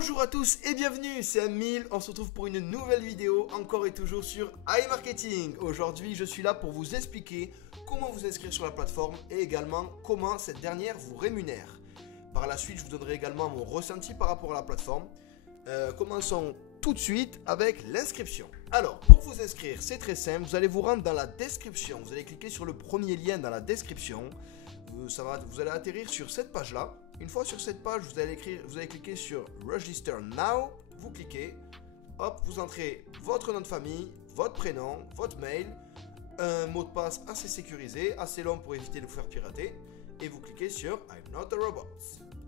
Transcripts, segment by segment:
Bonjour à tous et bienvenue, c'est Amil, on se retrouve pour une nouvelle vidéo, encore et toujours sur iMarketing. Aujourd'hui, je suis là pour vous expliquer comment vous inscrire sur la plateforme et également comment cette dernière vous rémunère. Par la suite, je vous donnerai également mon ressenti par rapport à la plateforme. Commençons tout de suite avec l'inscription. Alors, pour vous inscrire, c'est très simple, vous allez vous rendre dans la description, vous allez cliquer sur le premier lien dans la description. Vous allez atterrir sur cette page-là. Une fois sur cette page, vous allez cliquer sur Register Now. Vous cliquez, hop, vous entrez votre nom de famille, votre prénom, votre mail, un mot de passe assez sécurisé, assez long pour éviter de vous faire pirater. Et vous cliquez sur I'm not a robot.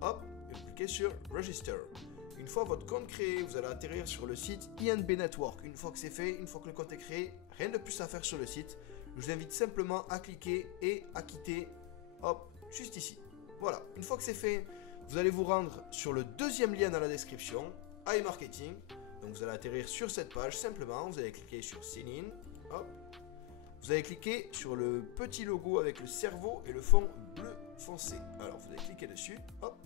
Hop, et vous cliquez sur Register. Une fois votre compte créé, vous allez atterrir sur le site INB Network. Une fois que c'est fait, une fois que le compte est créé, rien de plus à faire sur le site. Je vous invite simplement à cliquer et à quitter. Hop, juste ici. Voilà, une fois que c'est fait, vous allez vous rendre sur le deuxième lien dans la description, iMarketing. Donc vous allez atterrir sur cette page simplement, vous allez cliquer sur Sign In. Hop. Vous allez cliquer sur le petit logo avec le cerveau et le fond bleu foncé. Alors vous allez cliquer dessus. Hop.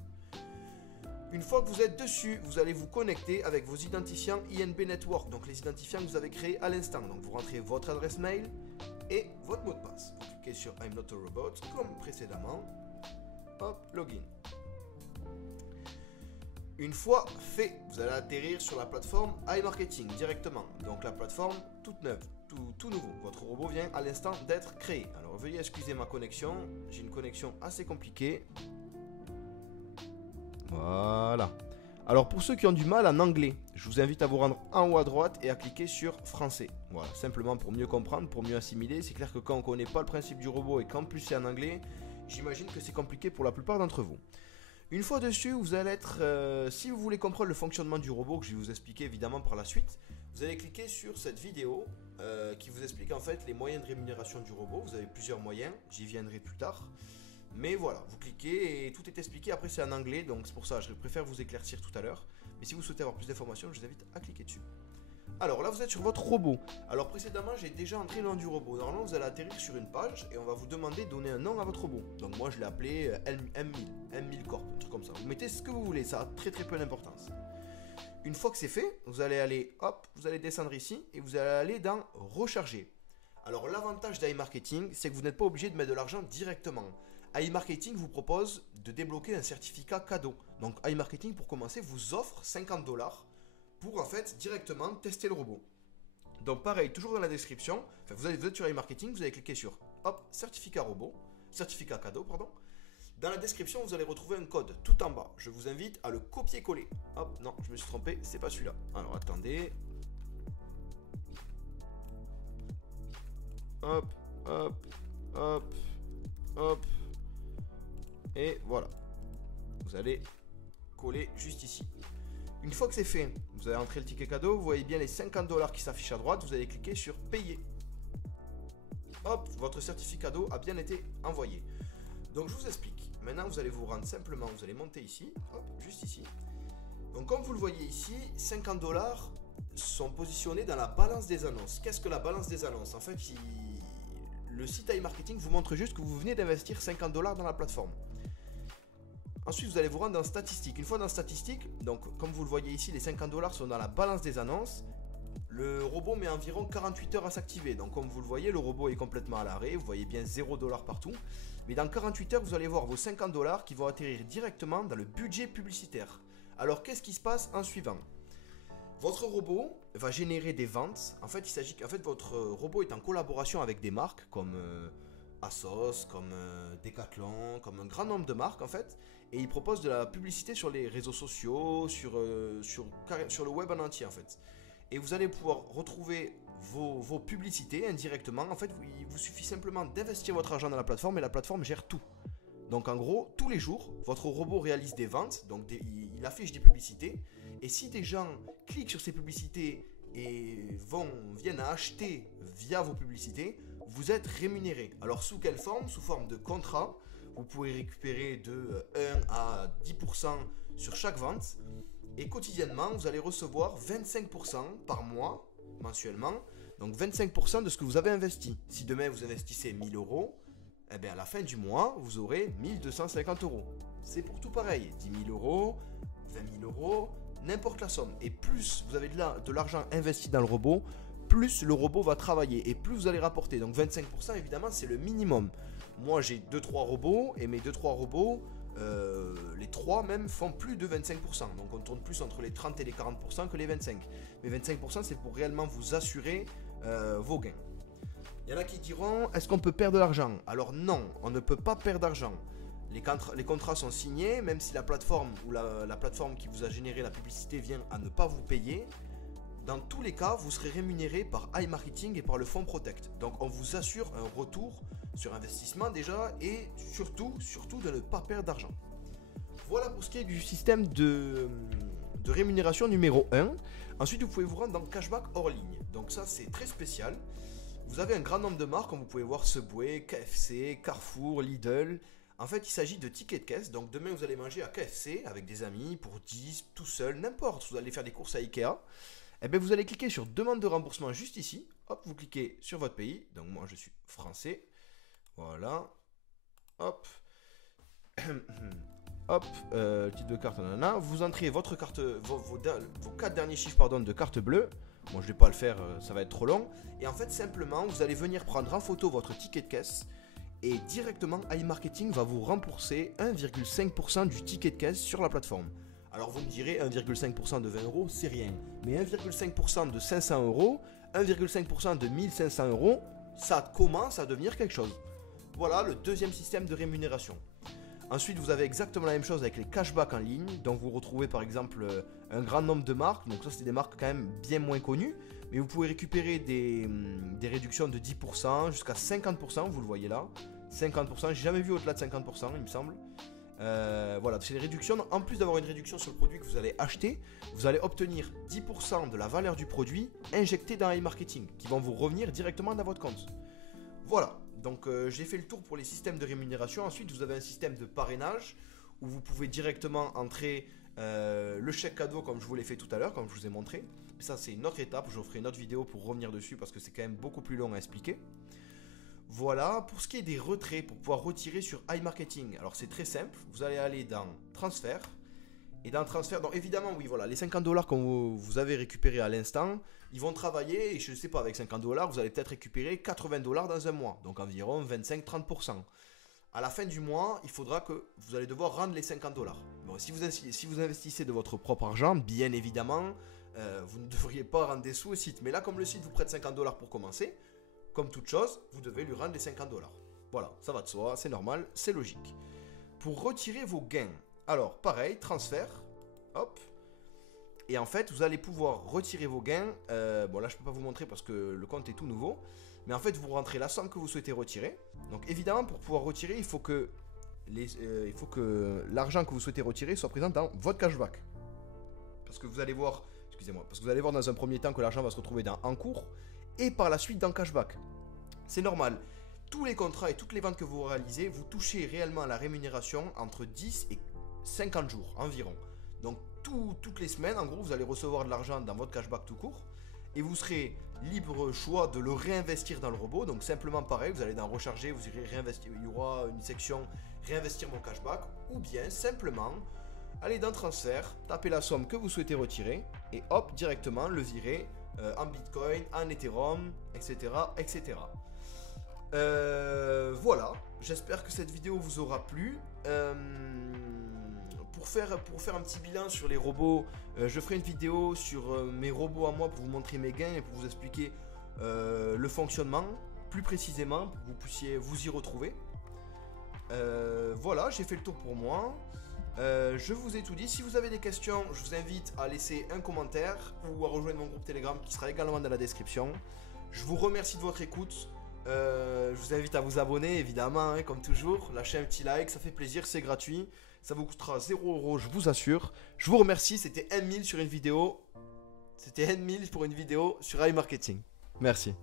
Une fois que vous êtes dessus, vous allez vous connecter avec vos identifiants INB Network, donc les identifiants que vous avez créés à l'instant. Donc vous rentrez votre adresse mail et votre mot de passe. Vous cliquez sur I'm not a robot comme précédemment. Hop, login. Une fois fait, vous allez atterrir sur la plateforme iMarketing directement. Donc la plateforme toute neuve, tout nouveau. Votre robot vient à l'instant d'être créé. Alors veuillez excuser ma connexion. J'ai une connexion assez compliquée. Voilà. Alors pour ceux qui ont du mal en anglais, je vous invite à vous rendre en haut à droite et à cliquer sur français. Voilà, simplement pour mieux comprendre, pour mieux assimiler. C'est clair que quand on ne connaît pas le principe du robot et qu'en plus c'est en anglais, j'imagine que c'est compliqué pour la plupart d'entre vous. Une fois dessus, vous allez être, si vous voulez comprendre le fonctionnement du robot, que je vais vous expliquer évidemment par la suite, vous allez cliquer sur cette vidéo qui vous explique en fait les moyens de rémunération du robot. Vous avez plusieurs moyens, j'y viendrai plus tard. Mais voilà, vous cliquez et tout est expliqué. Après c'est en anglais, donc c'est pour ça je préfère vous éclaircir tout à l'heure. Mais si vous souhaitez avoir plus d'informations, je vous invite à cliquer dessus. Alors là vous êtes sur votre robot. Alors précédemment j'ai déjà entré le nom du robot. Normalement vous allez atterrir sur une page et on va vous demander de donner un nom à votre robot. Donc moi je l'ai appelé M1000 Corp, un truc comme ça. Vous mettez ce que vous voulez, ça a très peu d'importance. Une fois que c'est fait, vous allez aller, hop, vous allez descendre ici et vous allez aller dans recharger. Alors l'avantage d'iMarketing, c'est que vous n'êtes pas obligé de mettre de l'argent directement. iMarketing vous propose de débloquer un certificat cadeau. Donc iMarketing pour commencer vous offre 50$ pour en fait directement tester le robot. Donc pareil, toujours dans la description, vous êtes sur iMarketing, vous allez cliquer sur hop, certificat cadeau, pardon. Dans la description, vous allez retrouver un code tout en bas. Je vous invite à le copier-coller. Hop, non, je me suis trompé, c'est pas celui-là. Alors attendez. Hop, hop, hop, hop. Et voilà. Vous allez coller juste ici. Une fois que c'est fait, vous allez entrer le ticket cadeau, vous voyez bien les 50$ qui s'affichent à droite, vous allez cliquer sur payer. Hop, votre certificat cadeau a bien été envoyé. Donc je vous explique. Maintenant vous allez vous rendre simplement, vous allez monter ici, hop, juste ici. Donc comme vous le voyez ici, 50$ sont positionnés dans la balance des annonces. Qu'est-ce que la balance des annonces? En fait, le site iMarketing vous montre juste que vous venez d'investir 50$ dans la plateforme. Ensuite, vous allez vous rendre dans statistiques. Une fois dans statistiques, donc comme vous le voyez ici, les 50$ sont dans la balance des annonces. Le robot met environ 48 heures à s'activer. Donc comme vous le voyez, le robot est complètement à l'arrêt. Vous voyez bien 0$ partout. Mais dans 48 heures, vous allez voir vos 50$ qui vont atterrir directement dans le budget publicitaire. Alors qu'est-ce qui se passe en suivant? Votre robot va générer des ventes. En fait, votre robot est en collaboration avec des marques comme Asos, comme Decathlon, comme un grand nombre de marques en fait. Et il propose de la publicité sur les réseaux sociaux, sur le web en entier en fait. Et vous allez pouvoir retrouver vos publicités indirectement. En fait, il vous suffit simplement d'investir votre argent dans la plateforme et la plateforme gère tout. Donc en gros, tous les jours, votre robot réalise des ventes, donc il affiche des publicités. Et si des gens cliquent sur ces publicités et viennent à acheter via vos publicités, vous êtes rémunéré. Alors sous quelle forme? Sous forme de contrat. Vous pouvez récupérer de 1 à 10% sur chaque vente. Et quotidiennement, vous allez recevoir 25% par mois, mensuellement. Donc 25% de ce que vous avez investi. Si demain vous investissez 1000€, eh bien à la fin du mois, vous aurez 1250€. C'est pour tout pareil. 10 000€, 20 000€, n'importe la somme. Et plus vous avez de l'argent investi dans le robot, plus le robot va travailler et plus vous allez rapporter. Donc 25% évidemment c'est le minimum. Moi j'ai 2-3 robots et mes 2-3 robots, les 3 même font plus de 25%. Donc on tourne plus entre les 30 et les 40% que les 25. Mais 25% c'est pour réellement vous assurer vos gains. Il y en a qui diront, est-ce qu'on peut perdre de l'argent? Alors non, on ne peut pas perdre d'argent. Les contrats sont signés, même si la plateforme ou la plateforme qui vous a généré la publicité vient à ne pas vous payer. Dans tous les cas, vous serez rémunéré par iMarketing et par le fonds Protect. Donc on vous assure un retour sur investissement déjà et surtout de ne pas perdre d'argent. Voilà pour ce qui est du système de rémunération numéro 1. Ensuite, vous pouvez vous rendre dans Cashback hors ligne. Donc ça, c'est très spécial. Vous avez un grand nombre de marques, comme vous pouvez voir Subway, KFC, Carrefour, Lidl. En fait, il s'agit de tickets de caisse. Donc demain, vous allez manger à KFC avec des amis pour 10, tout seul, n'importe. Vous allez faire des courses à Ikea. Et bien, vous allez cliquer sur demande de remboursement juste ici. Hop, vous cliquez sur votre pays. Donc moi, je suis français. Voilà. Hop. Hop, titre de carte, nanana. Vous entrez votre carte, vos 4 derniers chiffres de carte bleue. Moi, je ne vais pas le faire, ça va être trop long. Et en fait, simplement, vous allez venir prendre en photo votre ticket de caisse. Et directement, iMarketing va vous rembourser 1,5% du ticket de caisse sur la plateforme. Alors vous me direz 1,5% de 20 euros, c'est rien. Mais 1,5% de 500 euros, 1,5% de 1500 euros, ça commence à devenir quelque chose. Voilà le deuxième système de rémunération. Ensuite, vous avez exactement la même chose avec les cashbacks en ligne. Donc vous retrouvez par exemple un grand nombre de marques. Donc ça, c'est des marques quand même bien moins connues. Mais vous pouvez récupérer des réductions de 10% jusqu'à 50%, vous le voyez là. 50%, j'ai jamais vu au-delà de 50%, il me semble. Voilà, c'est des réductions. En plus d'avoir une réduction sur le produit que vous allez acheter, vous allez obtenir 10% de la valeur du produit injecté dans iMarketing qui vont vous revenir directement dans votre compte. Voilà, donc j'ai fait le tour pour les systèmes de rémunération. Ensuite, vous avez un système de parrainage où vous pouvez directement entrer le chèque cadeau comme je vous l'ai fait tout à l'heure, comme je vous ai montré. Ça, c'est une autre étape. Je vous ferai une autre vidéo pour revenir dessus parce que c'est quand même beaucoup plus long à expliquer. Voilà, pour ce qui est des retraits, pour pouvoir retirer sur iMarketing, alors c'est très simple, vous allez aller dans transfert, et dans transfert, donc évidemment oui voilà, les 50 $ que vous avez récupérés à l'instant, ils vont travailler, et je ne sais pas, avec 50 $, vous allez peut-être récupérer 80 $ dans un mois, donc environ 25-30%. À la fin du mois, il faudra que vous allez devoir rendre les 50 $. Bon, si vous investissez de votre propre argent, bien évidemment, vous ne devriez pas rendre des sous au site, mais là comme le site vous prête 50 $ pour commencer, comme toute chose, vous devez lui rendre les 50 $. Voilà, ça va de soi, c'est normal, c'est logique. Pour retirer vos gains, alors pareil, transfert, hop. Et en fait, vous allez pouvoir retirer vos gains. Bon là, je ne peux pas vous montrer parce que le compte est tout nouveau. Mais en fait, vous rentrez la somme que vous souhaitez retirer. Donc évidemment, pour pouvoir retirer, il faut que l'argent que vous souhaitez retirer soit présent dans votre cashback. Parce que vous allez voir, parce que vous allez voir dans un premier temps que l'argent va se retrouver dans en cours. Et par la suite dans cashback. C'est normal. Tous les contrats et toutes les ventes que vous réalisez, vous touchez réellement la rémunération entre 10 et 50 jours environ. Donc toutes les semaines, en gros, vous allez recevoir de l'argent dans votre cashback tout court. Et vous serez libre choix de le réinvestir dans le robot. Donc simplement pareil, vous allez dans recharger, vous irez réinvestir. Il y aura une section réinvestir mon cashback. Ou bien simplement aller dans transfert, taper la somme que vous souhaitez retirer. Et hop, directement le virer. En Bitcoin, en Ethereum, etc. etc. Voilà, j'espère que cette vidéo vous aura plu. Pour faire un petit bilan sur les robots, je ferai une vidéo sur mes robots à moi pour vous montrer mes gains et pour vous expliquer le fonctionnement plus précisément pour que vous puissiez vous y retrouver. Voilà, j'ai fait le tour pour moi. Je vous ai tout dit. Si vous avez des questions, je vous invite à laisser un commentaire ou à rejoindre mon groupe Telegram qui sera également dans la description. Je vous remercie de votre écoute. Je vous invite à vous abonner évidemment, hein, comme toujours. Lâchez un petit like, ça fait plaisir, c'est gratuit. Ça vous coûtera 0 €, je vous assure. Je vous remercie, c'était 1000 sur une vidéo. C'était 1000 pour une vidéo sur iMarketing. Merci.